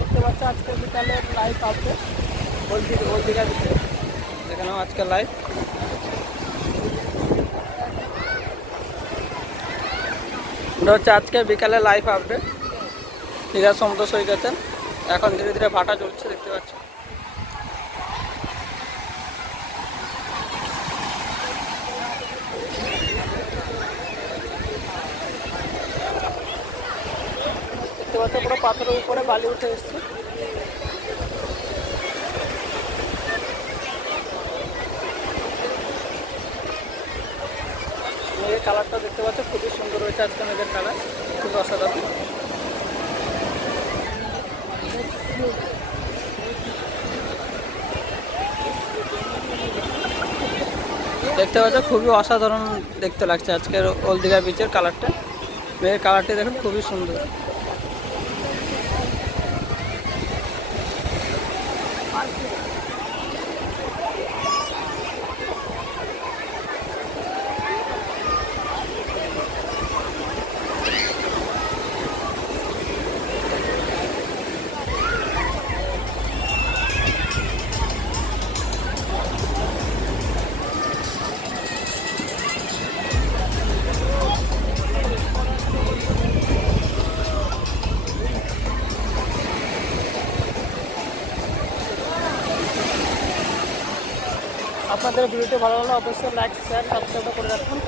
দেখতে পাচ্ছ আজকে বিকালের লাইভ আপডেট ওল দীঘা বিচে। এখানেও আজকে লাইভ। এটা হচ্ছে আজকে বিকালে লাইভ আপডেট দীঘা সমুদ্র সৈকতে। এখন ধীরে ধীরে ভাটা চলছে দেখতে পাচ্ছ। দেখতে পাচ্ছ পুরো পাথরের উপরে বালি উঠে এসছে। মেঘের কালারটা দেখতে পাচ্ছ খুবই সুন্দর হয়েছে আজকে, মেঘের কালার খুবই অসাধারণ। দেখতে পাচ্ছ খুবই অসাধারণ দেখতে লাগছে আজকের ওল দীঘা বিচের কালারটা। মেঘের কালারটি দেখুন খুবই সুন্দর। আপনাদের ভিডিওটি ভালো লাগলে অবশ্যই লাইক, শেয়ার, সাবস্ক্রাইব করে রাখুন।